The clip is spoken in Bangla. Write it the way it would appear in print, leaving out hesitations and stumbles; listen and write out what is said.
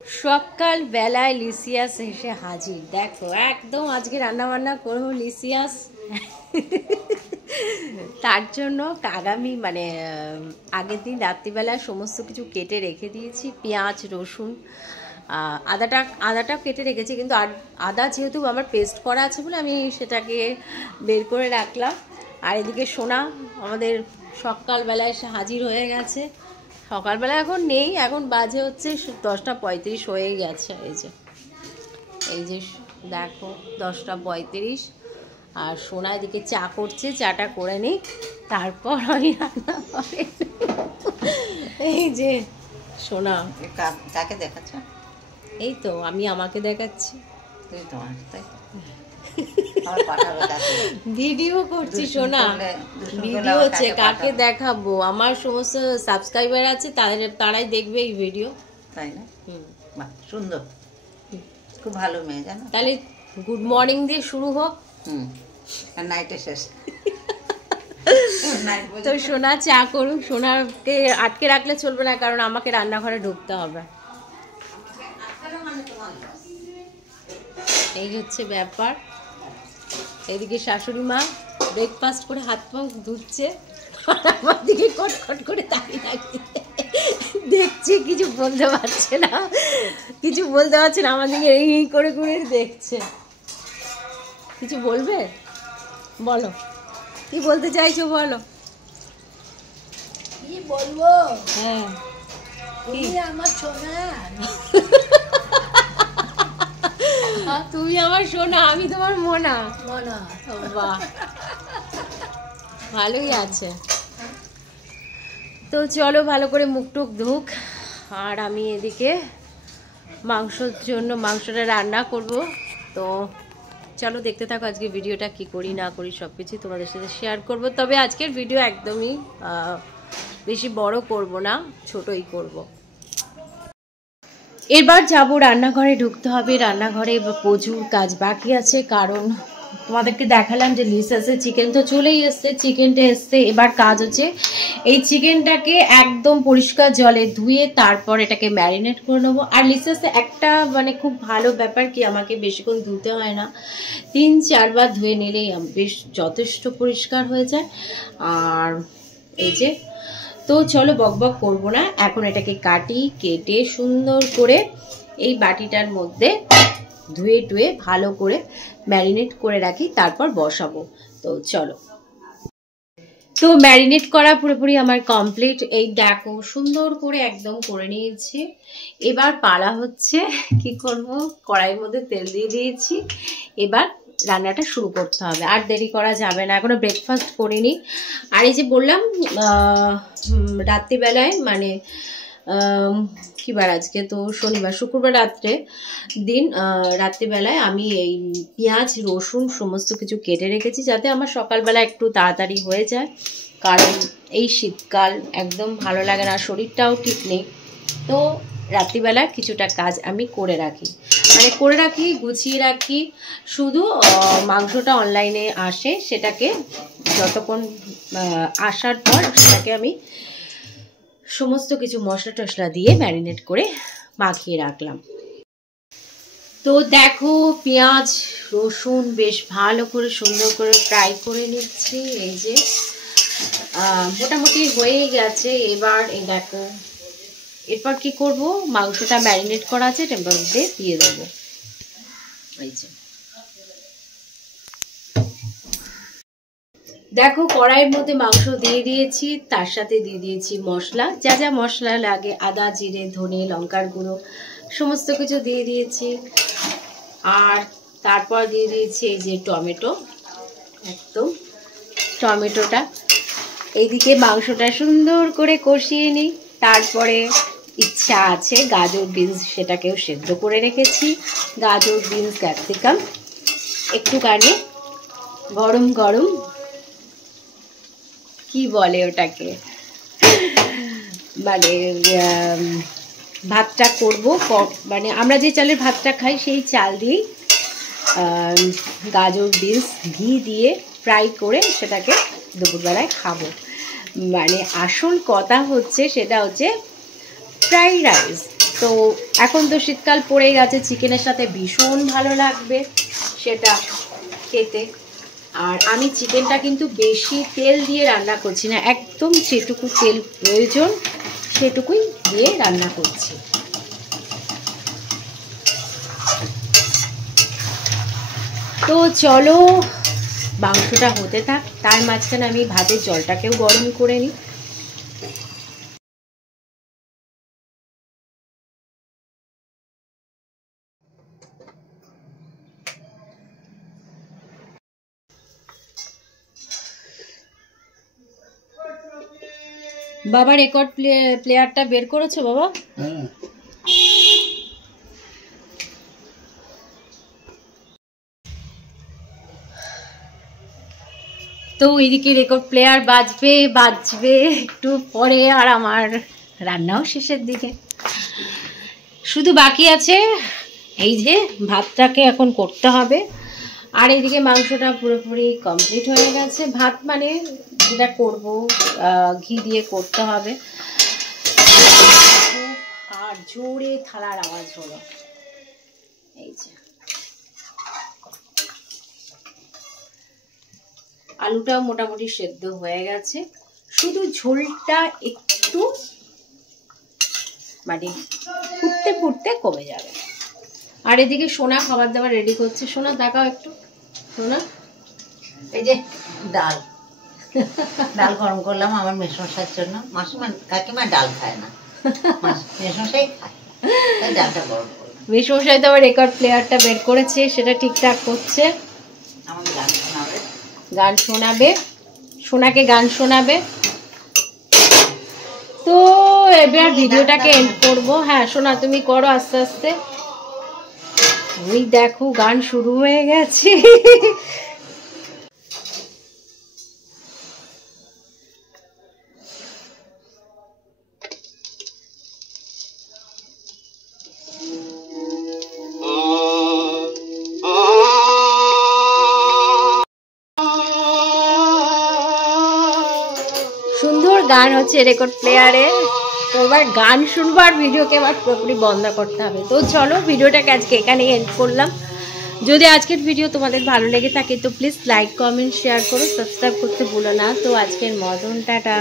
সকাল বেলায় লিসিয়াস এসে হাজির। দেখো একদম আজকে রান্না বান্না করবো লিসিয়াস। তার জন্য আগামী আগের দিন রাত্রিবেলায় সমস্ত কিছু কেটে রেখে দিয়েছি, পেঁয়াজ রসুন আদাটা কেটে রেখেছি, কিন্তু আদা যেহেতু আমার পেস্ট করা আছে বলে আমি সেটাকে বের করে রাখলাম। আর এদিকে সোনা আমাদের সকালবেলায় এসে হাজির হয়ে গেছে। সকালবেলা এখন নেই, এখন বাজে হচ্ছে 10:35 হয়ে গেছে। এই যে দেখো 10:35, আর সোনা এদিকে চা করছে, চাটা করে নিই তারপর আমি রান্না করে। এই যে সোনা কাকে দেখাচ্ছ? এই তো আমি আমাকে দেখাচ্ছি। তুই তোমার তাই ভিডিও করছি সোনা, ভিডিও হচ্ছে। কাকে দেখাবো? আমার সমস্ত সাবস্ক্রাইবার আছে, তারাই দেখবে এই ভিডিও, তাই না? সুন্দর, খুব ভালো মেয়ে জানো। তাহলে গুড মর্নিং দিয়ে শুরু হোক, নাইটে শেষ। তো সোনা চা করুক। সোনাকে আটকে রাখলে চলবে না, কারণ আমাকে রান্নাঘরে ঢুকতে হবে। এই হচ্ছে ব্যাপার। এদিকে শাশুড়ি মা ব্রেকফাস্ট করে হাত পা ধুচ্ছে, আমার দিকে কটকট করে তাকিয়ে তাকিয়ে দেখছে, কিছু বলতে পারছে না, আমার দিকে এই করে করে দেখছে। কিছু বলবে? বলো, কি বলতে চাইছো বলো। কি বলবো? হ্যাঁ, তুমি আমার সোনা। তুমি আমার সোনা, আমি তোমার মোনা। বাহ, ভালোই আছে। তো চলো ভালো করে মুখ টুক ধুক, আর আমি এদিকে মাংসর জন্য মাংসটা রান্না করব। তো চলো দেখতে থাকো আজকে ভিডিওটা, কি করি না করি সব কিছু তোমাদের সাথে শেয়ার করব। তবে আজকের ভিডিও একদমই বেশি বড় করব না, ছোটই করব। এবার যাব রান্নাঘরে, ঢুকতে হবে। রান্নাঘরে প্রচুর কাজ বাকি আছে, কারণ তোমাদেরকে দেখালাম যে লিসাসে চিকেন তো চলেই এসছে, চিকেনটা এসছে। এবার কাজ হচ্ছে এই চিকেনটাকে একদম পরিষ্কার জলে ধুয়ে তারপর এটাকে ম্যারিনেট করে নেবো। আর লিসাসে একটা খুব ভালো ব্যাপার কি, আমাকে বেশিক্ষণ ধুতে হয় না, 3-4 বার ধুয়ে নিলেই বেশ যথেষ্ট পরিষ্কার হয়ে যায়। আর এই যে, তো চলো বকবক করবো না, এখন এটাকে কেটে সুন্দর করে এই বাটিটার মধ্যে ধুয়ে টুয়ে ভালো করে ম্যারিনেট করে রাখি, তারপর বসাবো। তো চলো। তো ম্যারিনেট করা পুরোপুরি আমার কমপ্লিট। এই দেখো সুন্দর করে একদম করে নিয়েছি। এবার পালা হচ্ছে কি করব, কড়াইয়ের মধ্যে তেল দিয়ে দিয়েছি। এবার রান্নাটা শুরু করতে হবে, আর দেরি করা যাবে না, এখনো ব্রেকফাস্ট করিনি। আর এই যে বললাম রাত্রিবেলায় কি বার আজকে, তো শনিবার, শুক্রবার রাত্রিবেলায় আমি এই পেঁয়াজ রসুন সমস্ত কিছু কেটে রেখেছি, যাতে আমার সকালবেলা একটু তাড়াতাড়ি হয়ে যায়। কারণ এই শীতকাল একদম ভালো লাগে না, শরীরটাও ঠিক নেই। তো রাত্রিবেলা কিছুটা কাজ আমি করে রাখি, গুছিয়ে রাখি। শুধু মাংসটা অনলাইনে আসে, সেটাকে যতক্ষণ আসার পর সেটাকে আমি সমস্ত কিছু মশলা টশলা দিয়ে ম্যারিনেট করে মাখিয়ে রাখলাম। তো দেখো পেঁয়াজ রসুন বেশ ভালো করে সুন্দর করে ফ্রাই করে নিচ্ছি। এই যে মোটামুটি হয়ে গেছে। এবার এই দেখো, এরপর কি করব, মাংসটা ম্যারিনেট করা আছে টেম্পার মধ্যে দিয়ে দেবো। এই যে দেখো কড়াইয়ের মধ্যে মাংস দিয়ে দিয়েছি, তার সাথে দিয়ে দিয়েছি মশলা, যা যা মশলা লাগে, আদা জিরে ধনে লঙ্কার গুঁড়ো সমস্ত কিছু দিয়ে দিয়েছি। আর তারপর দিয়ে দিয়েছি এই যে টমেটো, একদম টমেটোটা। এইদিকে মাংসটা সুন্দর করে কষিয়ে নিই। তারপরে ইচ্ছা আছে গাজর বিনস, সেটাকেও সেদ্ধ করে রেখেছি। গাজর বিনস ক্যাপসিকাম একটুখানি গরম গরম কি বলে ওটাকে, ভাতটা করব, আমরা যে চালের ভাতটা খাই সেই চাল দিয়েই গাজর বিনস ঘি দিয়ে ফ্রাই করে সেটাকে দুপুরবেলায় খাবো। আসল কথা হচ্ছে সেটা হচ্ছে ফ্রাইড রাইস। তো এখন তো শীতকাল পড়ে গেছে, চিকেনের সাথে ভীষণ ভালো লাগবে সেটা খেতে। আর আমি চিকেনটা কিন্তু বেশি তেল দিয়ে রান্না করছি না, একদম যেটুকু তেল প্রয়োজন সেটুকুই দিয়ে রান্না করছি। তো চলো মাংসটা হতে থাক, তার মাঝখানে আমি ভাতের জলটাকেও গরম করে নিই। বাবা রেকর্ড প্লেয়ারটা বের করেছো বাবা? তো এদিকে রেকর্ড প্লেয়ার বাজবে একটু পরে, আর আমার রান্নাও শেষের দিকে। শুধু বাকি আছে এই যে ভাতটাকে এখন করতে হবে, আর এইদিকে মাংসটা পুরোপুরি কমপ্লিট হয়ে গেছে। ভাত মানে যেটা করব ঘি দিয়ে করতে হবে। আর জোরে থালার আওয়াজ হলো, এই যে আলুটাও মোটামুটি সেদ্ধ হয়ে গেছে, শুধু ঝোলটা একটু মানে ফুটতে ফুটতে কমে যাবে। আর এদিকে সোনা খাবার দাবার রেডি করছে। সোনা দেখাও একটু। সোনা এই যে ডাল ডাল গরম করলাম আমার মেসমশাইয়ের জন্য। মাসিমা কাকিমা ডাল খায় না, মেসমশাই খায়, তাই ডালটা গরম করলাম। মেসমশাই তো আবার রেকর্ড প্লেয়ারটা বের করেছে, সেটা ঠিকঠাক করছে। আমাকে গান শোনাবে, গান শোনাবে, সোনাকে গান শোনাবে। তো এবার ভিডিওটাকে এন্ড করবো। হ্যাঁ সোনা তুমি করো আস্তে আস্তে। ওই দেখো গান শুরু হয়ে গেছে। সুন্দর গান হচ্ছে রেকর্ড প্লেয়ারে। তো এবার গান শুনবো আর ভিডিওকে এবার পুরোপুরি বন্ধ করতে হবে। তো চলো ভিডিওটাকে আজকে এখানেই এন্ড করলাম। যদি আজকের ভিডিও তোমাদের ভালো লেগে থাকে তো প্লিজ লাইক কমেন্ট শেয়ার করো, সাবস্ক্রাইব করতে ভুলো না। তো আজকের মতন টাটা।